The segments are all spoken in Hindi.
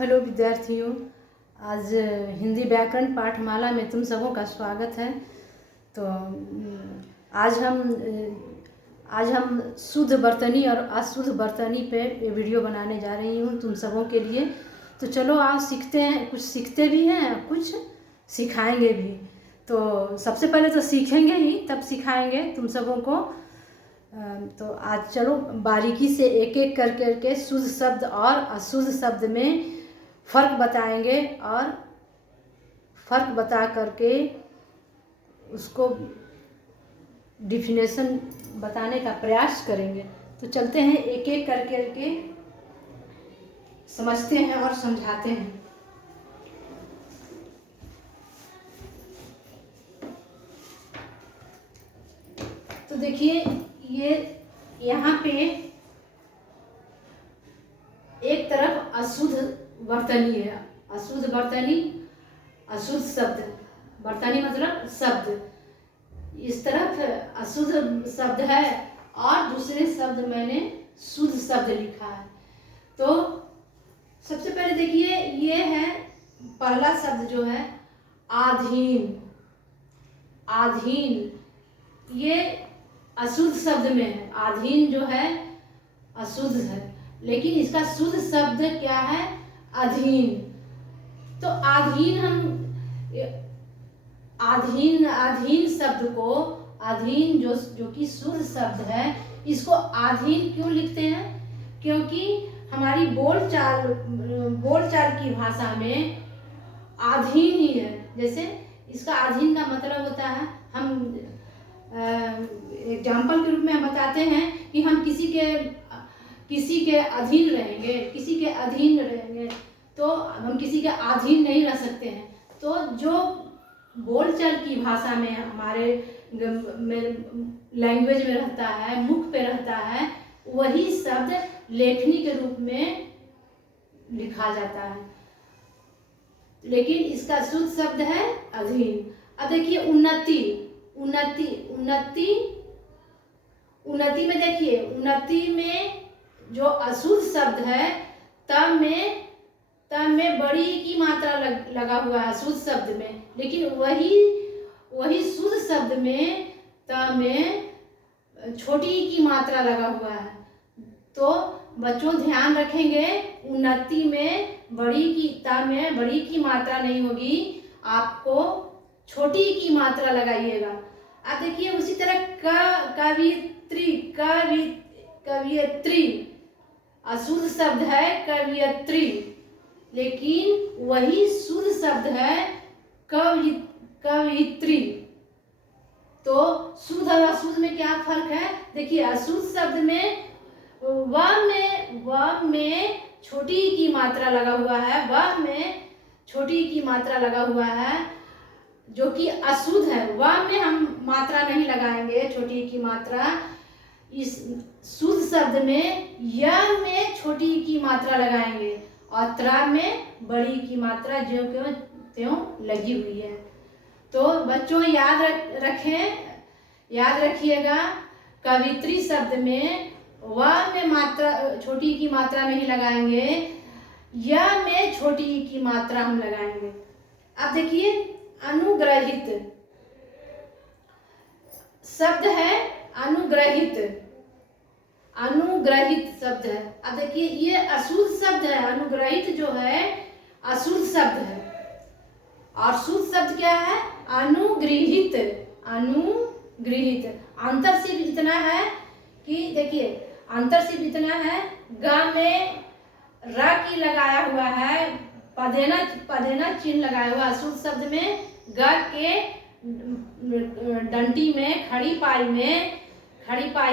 हेलो विद्यार्थियों, आज हिंदी व्याकरण पाठमाला में तुम सबों का स्वागत है। तो आज हम शुद्ध वर्तनी और अशुद्ध वर्तनी पे वीडियो बनाने जा रही हूँ तुम सबों के लिए। तो चलो आज सीखते हैं, कुछ सीखते भी हैं, कुछ सिखाएंगे भी। तो सबसे पहले तो सीखेंगे ही, तब सिखाएंगे तुम सबों को। तो आज चलो बारीकी से एक एक करके शुद्ध शब्द और अशुद्ध शब्द में फ़र्क बताएंगे और फ़र्क बता करके उसको डिफिनेशन बताने का प्रयास करेंगे। तो चलते हैं एक एक करके समझते हैं और समझाते हैं। तो देखिए, ये यहाँ पे एक तरफ अशुद्ध वर्तनी है। अशुद्ध वर्तनी, अशुद्ध शब्द, वर्तनी मतलब शब्द। इस तरफ अशुद्ध शब्द है और दूसरे शब्द मैंने शुद्ध शब्द लिखा है। तो सबसे पहले देखिए, ये है पहला शब्द जो है आधीन। आधीन ये अशुद्ध शब्द में है। आधीन जो है अशुद्ध है, लेकिन इसका शुद्ध शब्द क्या है? अधीन। तो आधीन आधीन शब्द को, आधीन जो कि शुद्ध शब्द है, इसको आधीन क्यों लिखते हैं? क्योंकि हमारी बोलचाल की भाषा में आधीन ही है। जैसे इसका आधीन का मतलब होता है, हम एग्जाम्पल के रूप में हम बताते हैं कि हम किसी के अधीन रहेंगे, किसी के अधीन रहेंगे, तो हम किसी के अधीन नहीं रह सकते हैं। तो जो बोलचाल की भाषा में हमारे लैंग्वेज में रहता है, मुख पे रहता है, वही शब्द लेखनी के रूप में लिखा जाता है, लेकिन इसका शुद्ध शब्द है अधीन। अब देखिए उन्नति। उन्नति उन्नति उन्नति में देखिए, उन्नति में जो अशुद्ध शब्द है तब में बड़ी की मात्रा लगा हुआ है शुद्ध शब्द में, लेकिन वही शुद्ध शब्द में त में छोटी की मात्रा लगा हुआ है। तो बच्चों ध्यान रखेंगे, उन्नति में त में बड़ी की मात्रा नहीं होगी, आपको छोटी की मात्रा लगाइएगा। अब देखिए उसी तरह कवियत्री अशुद्ध शब्द है कवियत्री, लेकिन वही शुद्ध शब्द है कवित्री। तो शुद्ध और अशुद्ध में क्या फर्क है? देखिए अशुद्ध शब्द में व में छोटी की मात्रा लगा हुआ है, व में छोटी की मात्रा लगा हुआ है, जो कि अशुद्ध है। व में हम मात्रा नहीं लगाएंगे, छोटी की मात्रा। इस शुद्ध शब्द में य में छोटी की मात्रा लगाएंगे और त्र में बड़ी की मात्रा जो क्यों त्यों लगी हुई है। तो बच्चों याद रखिएगा, कवित्री शब्द में व में मात्रा छोटी की मात्रा नहीं लगाएंगे, य में छोटी की मात्रा हम लगाएंगे। अब देखिए अनुग्रहित शब्द है, अनुग्रहित शब्द है। अब देखिए ये अशुद्ध शब्द है, अनुग्रहित जो है अशुद्ध शब्द है, और शुद्ध शब्द क्या है? अनुगृहित। अंतर सिर्फ इतना है कि देखिए, अंतर सिर्फ इतना है, ग में र की लगाया हुआ है, पदेना चिन्ह लगाया हुआ। शुद्ध शब्द में ग के डंटी में खड़ी पाई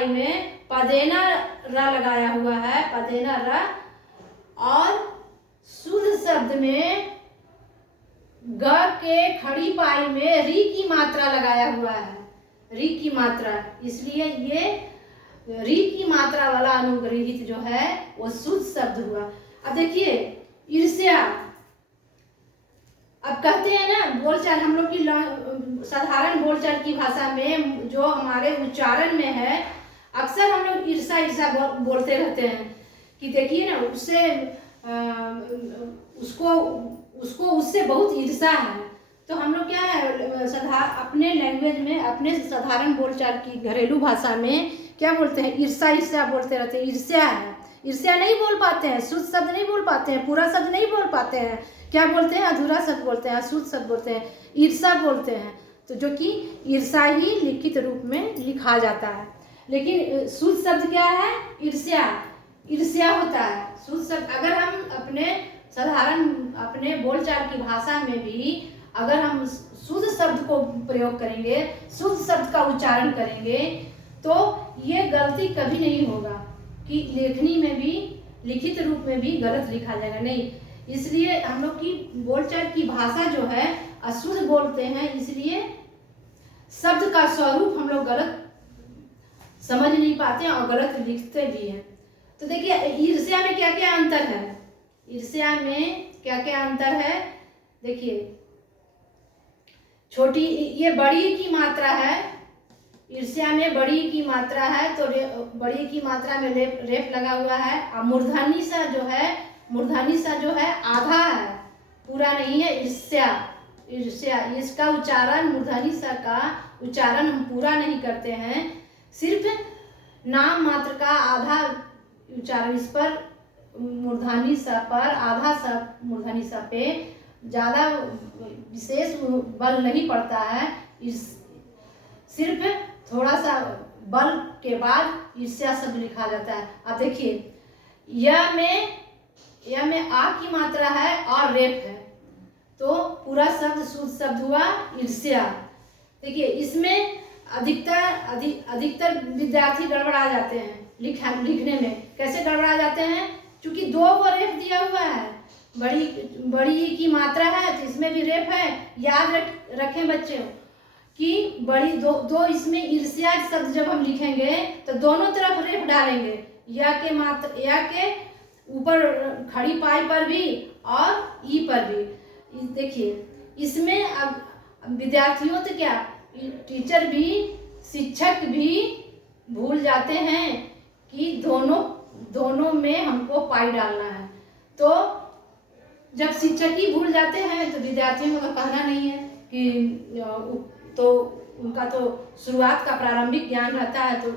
में पदेना र लगाया हुआ है, पदेना र। और शुद्ध शब्द में ग के खड़ी पाई में री की मात्रा लगाया हुआ है, री की मात्रा। इसलिए ये री की मात्रा वाला अनुग्रहित जो है वो शुद्ध शब्द हुआ। अब देखिए ईर्ष्या। अब कहते हैं ना, बोलचाल हम लोग की साधारण बोलचाल की भाषा में जो हमारे उच्चारण में है, अक्सर हम लोग ईर्ष्या बोलते रहते हैं कि देखिए ना, उससे उसको उसको उससे बहुत ईर्ष्या है। तो हम लोग क्या है अपने लैंग्वेज में, अपने साधारण बोलचाल की घरेलू भाषा में क्या बोलते हैं, ईर्ष्या ईर्ष्या बोलते रहते हैं। ईर्ष्या है, ईर्ष्या नहीं बोल पाते हैं, शुद्ध शब्द नहीं बोल पाते हैं, पूरा शब्द नहीं बोल पाते हैं, क्या बोलते हैं, अधूरा शब्द बोलते हैं, अशुद्ध शब्द बोलते हैं, ईर्ष्या बोलते हैं। तो जो कि ईर्ष्या ही लिखित रूप में लिखा जाता है। लेकिन शुद्ध शब्द क्या है, ईर्ष्या, ईर्ष्या होता है शुद्ध शब्द। अगर हम अपने साधारण अपने बोलचाल की भाषा में भी अगर हम शुद्ध शब्द को प्रयोग करेंगे, शुद्ध शब्द का उच्चारण करेंगे, तो ये गलती कभी नहीं होगा कि लेखनी में भी, लिखित रूप में भी गलत लिखा जाएगा, नहीं। इसलिए हम लोग की बोलचाल की भाषा जो है अशुद्ध बोलते हैं, इसलिए शब्द का स्वरूप हम लोग गलत समझ नहीं पाते हैं और गलत लिखते भी हैं। तो देखिए ईर्ष्या में क्या क्या अंतर है, ईर्ष्या में क्या क्या अंतर है। देखिए छोटी, ये बड़ी की मात्रा है, ईर्ष्या में बड़ी की मात्रा है, तो बड़ी की मात्रा में रेफ लगा हुआ है। और मूर्धनी सा जो है, मूर्धनी सा जो है आधा है, पूरा नहीं है। ईर्ष्या, ईर्ष्या इसका उच्चारण, मूर्धनी सा का उच्चारण हम पूरा नहीं करते हैं, सिर्फ नाम मात्र का आधा उच्चारण। इस पर मूर्धनी सा पर आधा सा, मूर्धनी सा पे ज़्यादा विशेष बल नहीं पड़ता है, इस सिर्फ थोड़ा सा बल के बाद ईर्ष्या शब्द लिखा जाता है। अब देखिए यह में आ की मात्रा है और रेप है, तो पूरा शब्द शुद्ध शब्द हुआ ईर्ष्या। देखिए इसमें अधिकतर विद्यार्थी गड़बड़ा जाते हैं लिखने में। कैसे गड़बड़ा जाते हैं, क्योंकि दो को रेप दिया हुआ है, बड़ी की मात्रा है तो इसमें भी रेप है। याद रखें बच्चे कि बड़ी दो इसमें ईर्ष्या शब्द जब हम लिखेंगे तो दोनों तरफ रेप डालेंगे, या के मात्र, या के ऊपर खड़ी पाई पर भी और ई पर भी। देखिए इसमें अब विद्यार्थियों तो क्या, टीचर भी, शिक्षक भी भूल जाते हैं कि दोनों में हमको पाई डालना है। तो जब शिक्षक ही भूल जाते हैं तो विद्यार्थियों का कहना नहीं है कि, तो उनका तो शुरुआत का प्रारंभिक ज्ञान रहता है तो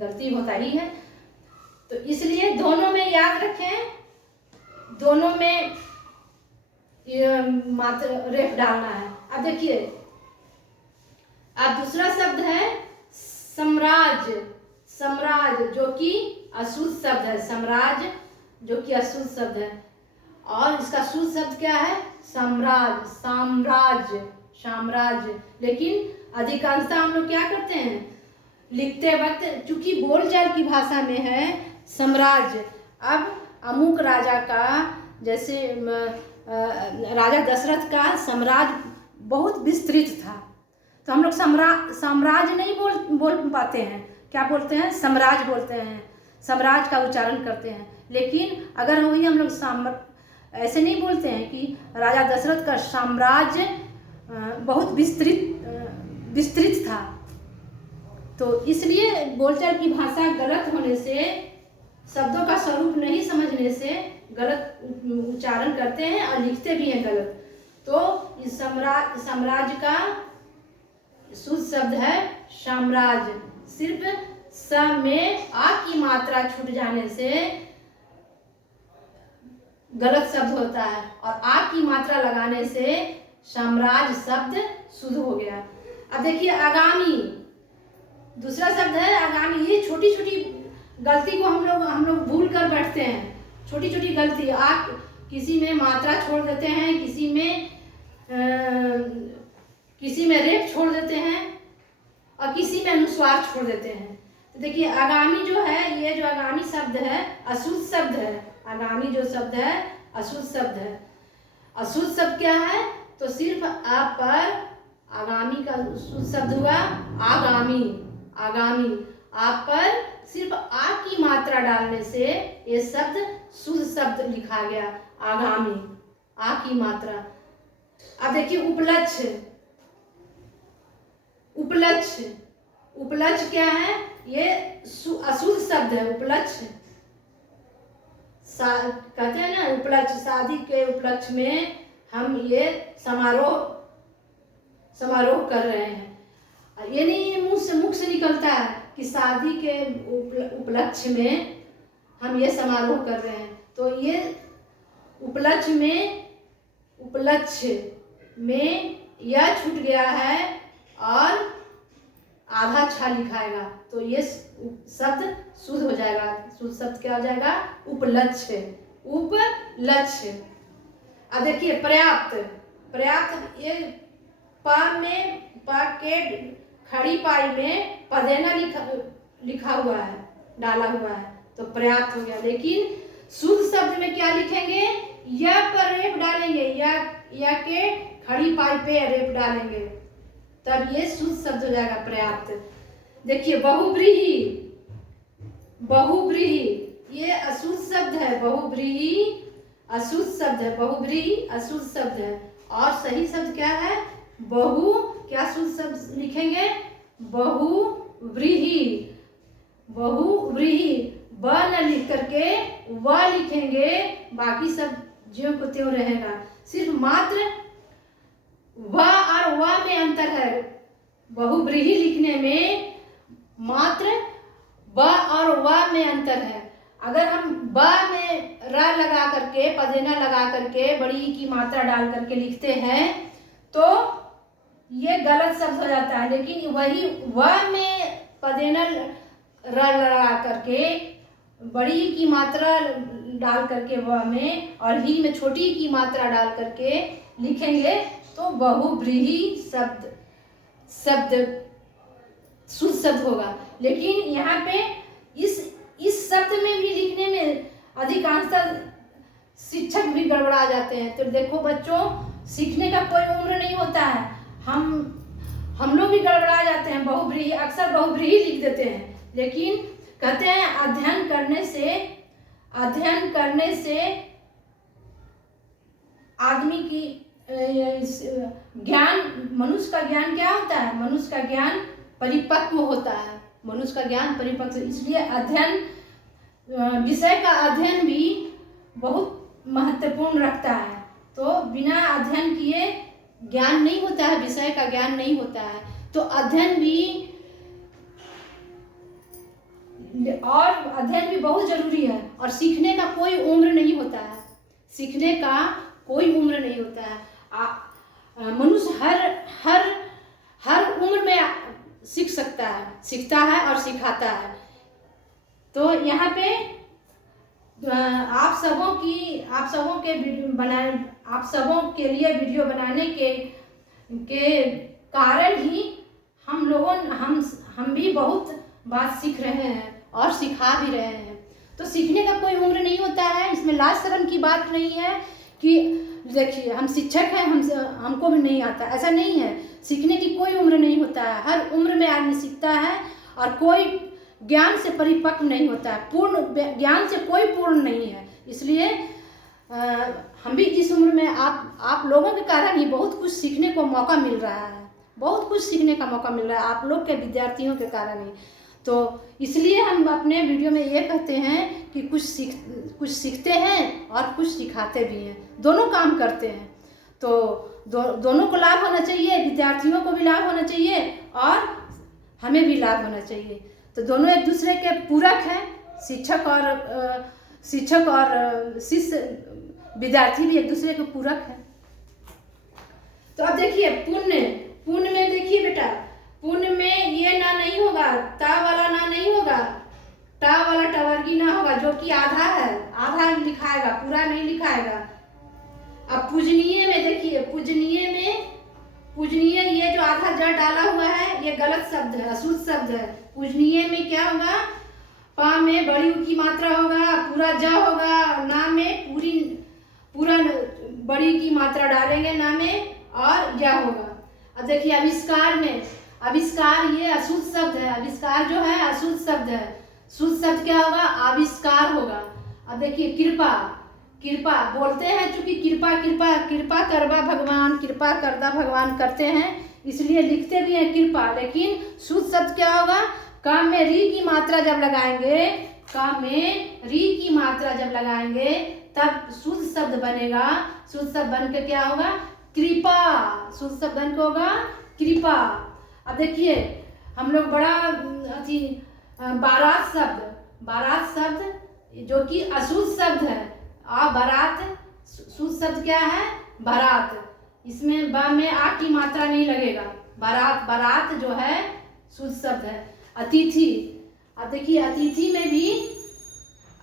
गलती होता ही है। तो इसलिए दोनों में याद रखें, दोनों में मात्र रेफ डालना है। अब देखिए अब दूसरा शब्द है सम्राज, सम्राज जो कि अशुद्ध शब्द है, सम्राज जो कि अशुद्ध शब्द है। और इसका शुद्ध शब्द क्या है, साम्राज्य, साम्राज्य, साम्राज्य। लेकिन अधिकांशतः हम लोग क्या करते हैं लिखते वक्त, चूंकि बोलचाल की भाषा में है साम्राज्य। अब अमुक राजा का, जैसे राजा दशरथ का साम्राज्य बहुत विस्तृत था, तो हम लोग साम्राज्य नहीं बोल पाते हैं, क्या बोलते हैं, साम्राज्य बोलते हैं, साम्राज्य का उच्चारण करते हैं। लेकिन अगर वही हम लोग ऐसे नहीं बोलते हैं कि राजा दशरथ का साम्राज्य बहुत विस्तृत था। तो इसलिए बोलचाल की भाषा गलत होने से, शब्दों का स्वरूप नहीं समझने से गलत उच्चारण करते हैं और लिखते भी हैं गलत। तो इस साम्राज्य का शुद्ध शब्द है साम्राज्य। सिर्फ स में आ की मात्रा छूट जाने से गलत शब्द होता है, और आ की मात्रा लगाने से साम्राज्य शब्द शुद्ध हो गया। अब देखिए आगामी, दूसरा शब्द है आगामी। ये छोटी छोटी गलती को हम लोग भूल कर बैठते हैं, छोटी छोटी गलती। आप किसी में मात्रा छोड़ देते हैं, किसी में रेप छोड़ देते हैं और किसी में अनुस्वार छोड़ देते हैं। तो देखिए आगामी जो है, ये जो आगामी शब्द है अशुद्ध शब्द है। आगामी जो शब्द है अशुद्ध शब्द है। अशुद्ध शब्द क्या है, तो सिर्फ आ पर, आगामी का शुद्ध शब्द हुआ आगामी, आगामी। आ पर सिर्फ आ की मात्रा डालने से ये शब्द शुद्ध शब्द लिखा गया, आगामी, आ की मात्रा। अब देखिए उपलक्ष्य, उपलक्ष्य, उपलक्ष्य क्या है, ये अशुद्ध शब्द है। उपलक्ष्य कहते हैं ना उपलक्ष्य, शादी के उपलक्ष्य में हम ये समारोह कर रहे हैं। ये नहीं मुख से निकलता है कि शादी के उपलक्ष्य में हम ये समारोह कर रहे हैं। तो ये उपलक्ष्य में यह छूट गया है और आधा छा लिखाएगा, तो ये शब्द शुद्ध हो जाएगा। शुद्ध शब्द क्या हो जाएगा? उपलक्ष्य। अब देखिए पर्याप्त ये पा के खड़ी पाई में पदेना लिखा हुआ है, डाला हुआ है, तो पर्याप्त हो गया। लेकिन शुद्ध शब्द में क्या लिखेंगे? या पर रेप डालेंगे, या के खड़ी पाई पे रेप डालेंगे, तब ये शुद्ध शब्द हो जाएगा पर्याप्त। देखिए बहुव्रीहि ये अशुद्ध शब्द है। बहुव्रीहि अशुद्ध शब्द है। और सही शब्द क्या है? क्या शुद्ध शब्द लिखेंगे? बहुव्रीहि। ब न लिख करके व लिखेंगे, बाकी सब ज्यों को त्यों रहेगा। सिर्फ मात्र व और व में अंतर है। बहुव्रीहि लिखने में मात्र ब और व में अंतर है। अगर हम ब में र लगा करके, पदेना लगा करके, बड़ी की मात्रा डाल करके लिखते हैं तो ये गलत शब्द हो जाता है। लेकिन वही व में पदेना र लगा करके, बड़ी की मात्रा डाल करके व में, और ही में छोटी की मात्रा डाल करके लिखेंगे तो बहुव्रीहि शब्द शुद्ध शब्द होगा। लेकिन यहाँ पे इस शब्द में भी लिखने में अधिकांशतः शिक्षक भी गड़बड़ा जाते हैं। तो देखो बच्चों, सीखने का कोई उम्र नहीं होता है। हम लोग भी गड़बड़ा जाते हैं, बहुव्रीहि अक्सर बहुव्रीहि लिख देते हैं। लेकिन कहते हैं अध्ययन करने से आदमी की ज्ञान, मनुष्य का ज्ञान क्या होता है? मनुष्य का ज्ञान परिपक्व होता है। इसलिए अध्ययन, विषय का अध्ययन भी बहुत महत्वपूर्ण रखता है। तो बिना अध्ययन किए ज्ञान नहीं होता है, विषय का ज्ञान नहीं होता है। तो अध्ययन भी बहुत जरूरी है। और सीखने का कोई उम्र नहीं होता है। मनुष्य हर उम्र में सीखता है और सिखाता है। तो यहाँ पे आप सबों के लिए वीडियो बनाने के कारण ही हम भी बहुत बात सीख रहे हैं और सिखा भी रहे हैं। तो सीखने का कोई उम्र नहीं होता है। इसमें लाज शर्म की बात नहीं है कि देखिए हम शिक्षक हैं, हमको भी नहीं आता, ऐसा नहीं है। सीखने की कोई उम्र नहीं होता है। हर उम्र में आदमी सीखता है और कोई ज्ञान से परिपक्व नहीं होता है। पूर्ण ज्ञान से कोई पूर्ण नहीं है। इसलिए हम भी इस उम्र में आप लोगों के कारण ही बहुत कुछ सीखने को मौका मिल रहा है। आप लोग के विद्यार्थियों के कारण ही। तो इसलिए हम अपने वीडियो में ये कहते हैं कि कुछ सीखते हैं और कुछ सिखाते भी हैं, दोनों काम करते हैं। तो दोनों को लाभ होना चाहिए, विद्यार्थियों को भी लाभ होना चाहिए और हमें भी लाभ होना चाहिए। तो दोनों एक दूसरे के पूरक हैं। शिक्षक और शिष्य, विद्यार्थी भी एक दूसरे के पूरक हैं। तो अब देखिए पुण्य में देखिए बेटा, पुण्य में ये ना नहीं होगा, ता वाला ना नहीं होगा, टा वाला टवर्गी ना होगा, जो कि आधा है, आधा लिखाएगा, पूरा नहीं लिखाएगा। अब पूजनीय में देखिए, पूजनीय ये जो आधा जड़ डाला हुआ है ये गलत शब्द है, अशुद्ध शब्द है। पूजनीय में क्या होगा? पा में बड़ी उ की मात्रा होगा, पूरा ज होगा, ना में पूरा बड़ी की मात्रा डालेंगे ना में, और या होगा। अब देखिए आविष्कार ये अशुद्ध शब्द है। आविष्कार जो है अशुद्ध शब्द है। शुद्ध शब्द क्या होगा? आविष्कार होगा। अब देखिए कृपा बोलते हैं, चूंकि कृपा करवा भगवान, कृपा करदा भगवान करते हैं, इसलिए लिखते भी हैं कृपा। लेकिन शुद्ध शब्द क्या होगा? क में री की मात्रा जब लगाएंगे, क में री की मात्रा जब लगाएंगे तब शुद्ध शब्द बनेगा। शुद्ध शब्द बन के क्या होगा? कृपा। शुद्ध शब्द बन के होगा कृपा। अब देखिए हम लोग बड़ा बारात शब्द, बारात शब्द जो कि अशुद्ध शब्द है, और बारात शुद्ध शब्द क्या है? बारात। इसमें ब में आ की मात्रा नहीं लगेगा। बारात, बारात जो है शुद्ध शब्द है। अतिथि, अब देखिए अतिथि में भी,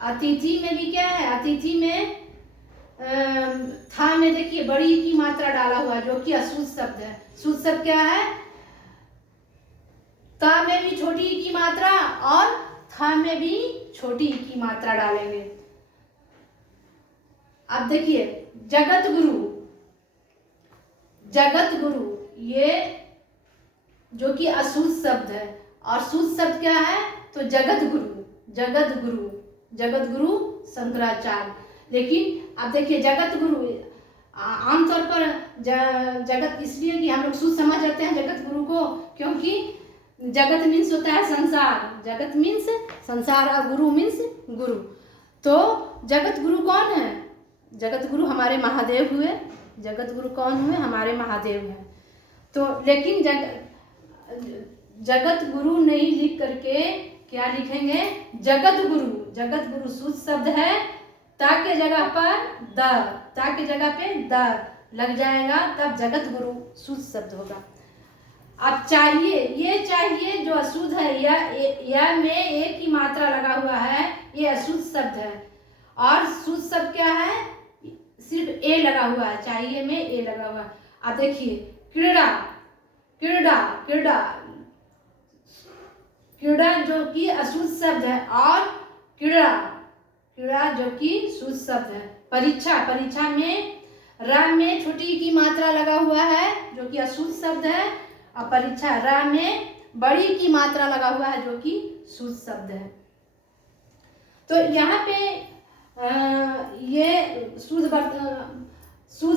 अतिथि में भी क्या है? अतिथि में था में देखिए बड़ी की मात्रा डाला हुआ है जो कि अशुद्ध शब्द है। शुद्ध शब्द क्या है? त में भी छोटी की मात्रा और थ में भी छोटी की मात्रा डालेंगे। अब देखिए जगत गुरु, जगत गुरु ये जो कि अशुद्ध शब्द है, और शुद्ध शब्द क्या है? तो जगत गुरु, जगत गुरु, जगत गुरु शंकराचार्य। लेकिन अब देखिए जगत गुरु आमतौर पर जगत इसलिए कि हम लोग शुद्ध समझ जाते हैं जगत गुरु को, क्योंकि जगत मीन्स होता है संसार, जगत मीन्स संसार और गुरु मीन्स गुरु। तो जगत गुरु कौन है? जगत गुरु हमारे महादेव हुए। जगत गुरु कौन हुए? हमारे महादेव हैं। तो लेकिन जगत गुरु नहीं लिख करके क्या लिखेंगे? जगत गुरु। जगत गुरु शुद्ध शब्द है, ता के जगह पर द, ता के जगह पे द लग जाएगा, तब जगत गुरु शुद्ध शब्द होगा। अब चाहिए, ये चाहिए जो अशुद्ध है, या में एक की मात्रा लगा हुआ है, ये अशुद्ध शब्द है। और शुद्ध शब्द क्या है? सिर्फ ए लगा हुआ है, चाहिए में ए लगा हुआ है। अब देखिए क्रीड़ा, क्रीड़ा, क्रीड़ा, क्रीड़ा जो कि अशुद्ध शब्द है, और क्रीड़ा, क्रीड़ा जो कि शुद्ध शब्द है। परीक्षा, परीक्षा में र में छोटी की मात्रा लगा हुआ है जो कि अशुद्ध शब्द है, और परीक्षा र में बड़ी की मात्रा लगा हुआ है जो कि शुद्ध शब्द है। तो यहाँ पे ये शुद्ध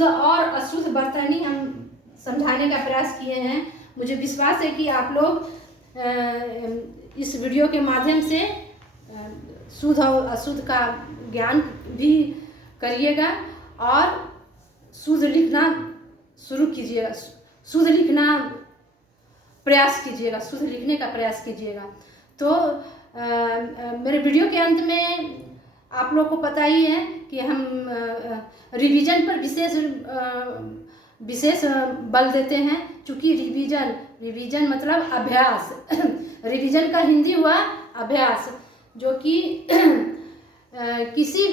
और अशुद्ध बर्तनी हम समझाने का प्रयास किए हैं। मुझे विश्वास है कि आप लोग इस वीडियो के माध्यम से शुद्ध और अशुद्ध का ज्ञान भी करिएगा और शुद्ध लिखना शुरू कीजिएगा, शुद्ध लिखना प्रयास कीजिएगा, शुद्ध लिखने का प्रयास कीजिएगा। तो मेरे वीडियो के अंत में आप लोग को पता ही है कि हम रिवीजन पर विशेष बल देते हैं, क्योंकि रिवीजन मतलब अभ्यास। रिवीजन का हिंदी हुआ अभ्यास, जो कि किसी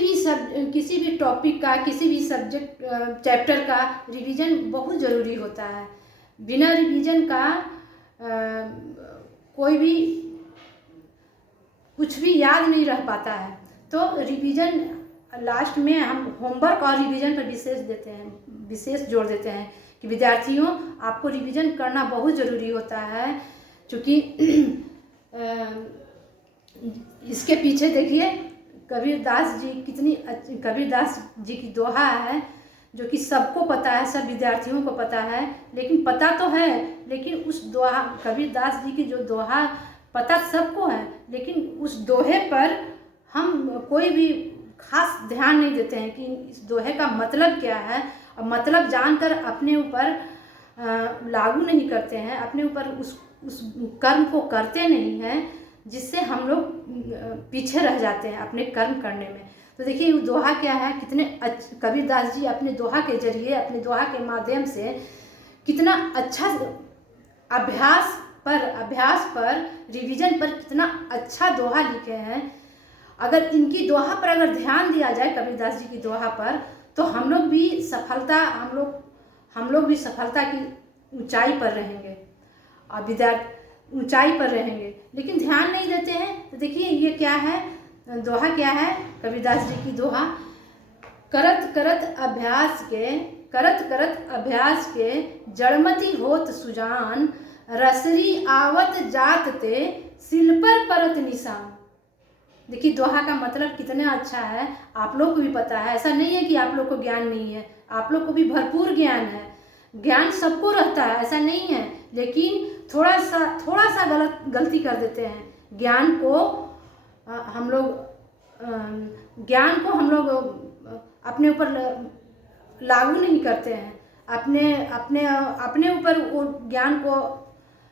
भी टॉपिक का, किसी भी सब्जेक्ट चैप्टर का रिवीजन बहुत ज़रूरी होता है। बिना रिवीजन का कोई भी कुछ भी याद नहीं रह पाता है। तो रिवीजन लास्ट में हम होमवर्क और रिवीजन पर विशेष जोर देते हैं कि विद्यार्थियों आपको रिवीजन करना बहुत ज़रूरी होता है, क्योंकि इसके पीछे देखिए कबीरदास जी की दोहा है जो कि सबको पता है, सब विद्यार्थियों को पता है। लेकिन पता तो है, लेकिन उस दोहा, कबीरदास जी की जो दोहा पता सबको है, लेकिन उस दोहे पर हम कोई भी खास ध्यान नहीं देते हैं कि इस दोहे का मतलब क्या है, और मतलब जानकर अपने ऊपर लागू नहीं करते हैं, अपने ऊपर उस कर्म को करते नहीं हैं, जिससे हम लोग पीछे रह जाते हैं अपने कर्म करने में। तो देखिए वो दोहा क्या है, कितने कबीरदास जी अपने दोहा के जरिए, अपने दोहा के माध्यम से कितना अच्छा अभ्यास पर रिवीजन पर कितना अच्छा दोहा लिखे हैं। अगर इनकी दोहा पर अगर ध्यान दिया जाए, कबीरदास जी की दोहा पर, तो हम लोग भी सफलता की ऊंचाई पर रहेंगे और ऊंचाई पर रहेंगे, लेकिन ध्यान नहीं देते हैं। तो देखिए ये क्या है, दोहा क्या है कबीरदास जी की दोहा, करत करत अभ्यास के जड़मति होत सुजान, रसरी आवत जात ते सिल पर परत निशान। देखिए दोहा का मतलब कितना अच्छा है, आप लोग को भी पता है। ऐसा नहीं है कि आप लोग को ज्ञान नहीं है, आप लोग को भी भरपूर ज्ञान है। ज्ञान सबको रहता है, ऐसा नहीं है, लेकिन थोड़ा सा गलती कर देते हैं। ज्ञान को हम लोग अपने ऊपर लागू नहीं करते हैं, अपने ऊपर वो ज्ञान को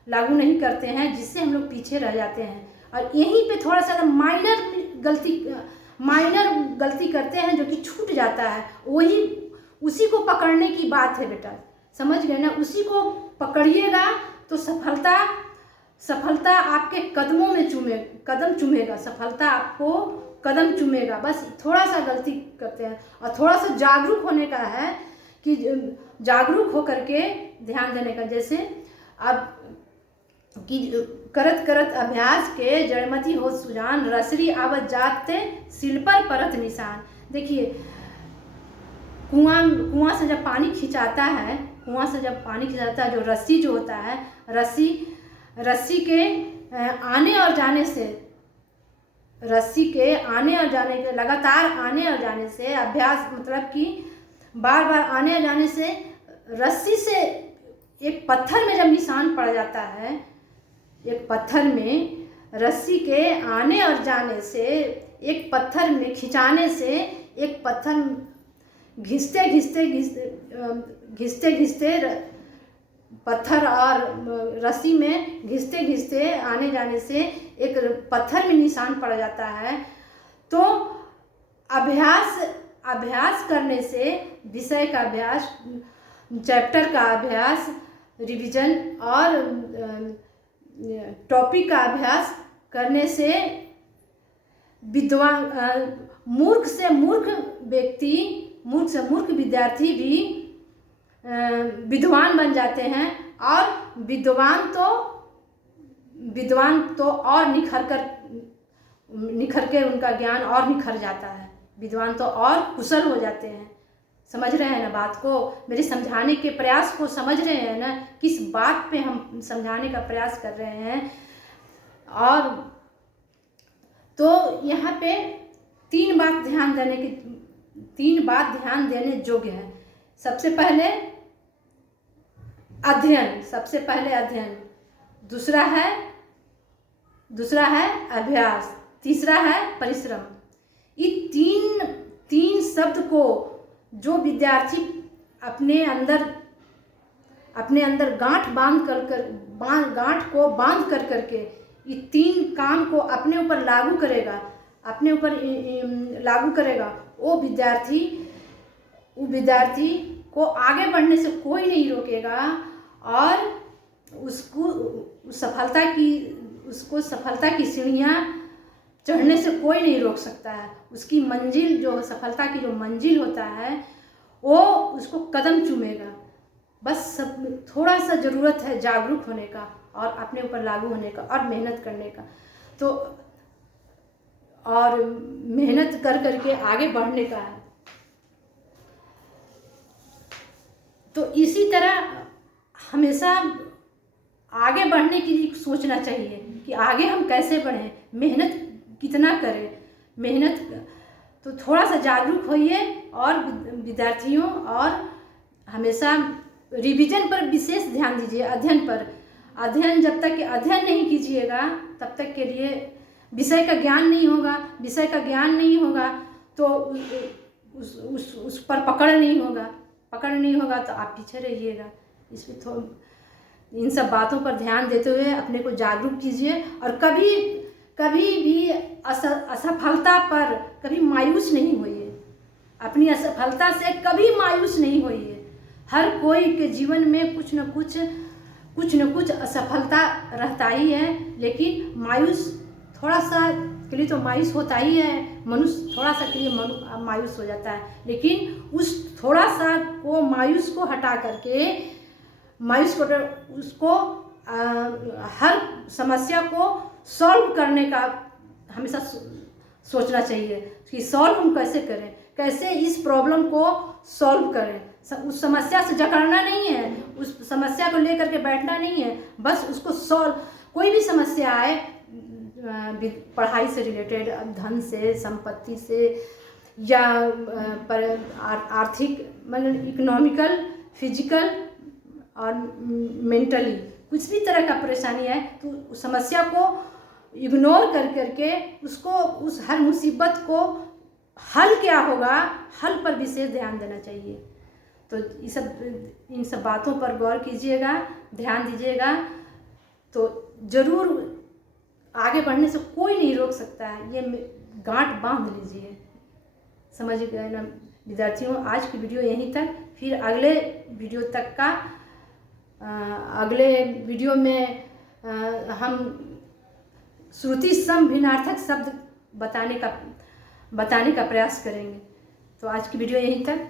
लागू नहीं करते हैं, जिससे हम लोग पीछे रह जाते हैं। और यहीं पे थोड़ा सा माइनर गलती करते हैं जो कि छूट जाता है, वही उसी को पकड़ने की बात है बेटा, समझ गए ना। उसी को पकड़िएगा तो सफलता आपके कदमों में कदम चूमेगा, सफलता आपको कदम चूमेगा। बस थोड़ा सा गलती करते हैं और थोड़ा सा जागरूक होने का है कि जागरूक होकर के ध्यान देने का। जैसे अब कि करत अभ्यास के जड़मती हो सुजान, रसरी आवत जाते सिल पर परत निशान। देखिए कुआं से जब पानी खिंचाता है, जो रस्सी जो होता है, रस्सी के आने और जाने से, लगातार आने और जाने से, अभ्यास मतलब कि बार बार आने और जाने से, रस्सी से एक पत्थर में जब निशान पड़ जाता है, एक पत्थर में रस्सी के आने और जाने से, एक पत्थर में खिंचाने से, एक पत्थर घिसते घिसते पत्थर और रस्सी में घिसते आने जाने से एक पत्थर में निशान पड़ जाता है। तो अभ्यास करने से, विषय का अभ्यास, चैप्टर का अभ्यास, रिवीजन और टॉपिक का अभ्यास करने से मूर्ख से मूर्ख विद्यार्थी भी विद्वान बन जाते हैं। और विद्वान तो और निखर के उनका ज्ञान और निखर जाता है, विद्वान तो और कुशल हो जाते हैं। समझ रहे हैं ना बात को, मेरे समझाने के प्रयास को समझ रहे हैं ना, किस बात पे हम समझाने का प्रयास कर रहे हैं। और तो यहाँ पे तीन बात ध्यान देने योग्य है। सबसे पहले अध्ययन, दूसरा है अभ्यास, तीसरा है परिश्रम। ये तीन शब्द को जो विद्यार्थी अपने अंदर गांठ बांध करके ये तीन काम को अपने ऊपर लागू करेगा, वो विद्यार्थी को आगे बढ़ने से कोई नहीं रोकेगा और उसको सफलता की सीढ़ियाँ चढ़ने से कोई नहीं रोक सकता है। उसकी मंजिल, जो सफलता की जो मंजिल होता है, वो उसको कदम चूमेगा। बस थोड़ा सा ज़रूरत है जागरूक होने का और अपने ऊपर लागू होने का और मेहनत करने का। तो और मेहनत करके आगे बढ़ने का है। तो इसी तरह हमेशा आगे बढ़ने के लिए सोचना चाहिए कि आगे हम कैसे बढ़ें, मेहनत कितना करें। तो थोड़ा सा जागरूक होइए और विद्यार्थियों, और हमेशा रिवीजन पर विशेष ध्यान दीजिए, अध्ययन जब तक अध्ययन नहीं कीजिएगा तब तक के लिए विषय का ज्ञान नहीं होगा तो उस पर पकड़ नहीं होगा तो आप पीछे रहिएगा। इसमें इन सब बातों पर ध्यान देते हुए अपने को जागरूक कीजिए और कभी भी असफलता पर कभी मायूस नहीं होइए। अपनी असफलता से कभी मायूस नहीं होइए। हर कोई के जीवन में कुछ न कुछ असफलता रहता ही है, लेकिन मायूस थोड़ा सा के लिए तो मायूस होता ही है। मनुष्य थोड़ा सा के लिए मायूस हो जाता है, लेकिन उस थोड़ा सा को मायूस को हटा करके उसको हर समस्या को सॉल्व करने का हमेशा सोचना चाहिए कि सॉल्व हम कैसे करें, कैसे इस प्रॉब्लम को सॉल्व करें। उस समस्या से जकड़ना नहीं है, उस समस्या को लेकर के बैठना नहीं है, बस उसको सॉल्व। कोई भी समस्या आए, पढ़ाई से रिलेटेड, धन से, संपत्ति से, या आर्थिक मतलब इकोनॉमिकल, फिजिकल और मेंटली, कुछ भी तरह का परेशानी है तो समस्या को इग्नोर कर करके उसको, उस हर मुसीबत को हल क्या होगा, हल पर विशेष ध्यान देना चाहिए। तो इन सब बातों पर गौर कीजिएगा, ध्यान दीजिएगा, तो ज़रूर आगे बढ़ने से कोई नहीं रोक सकता है। ये गांठ बांध लीजिए। समझ गए ना विद्यार्थियों? आज की वीडियो यहीं तक, फिर अगले वीडियो तक का अगले वीडियो में हम श्रुति सम भिन्नार्थक शब्द बताने का प्रयास करेंगे। तो आज की वीडियो यहीं तक।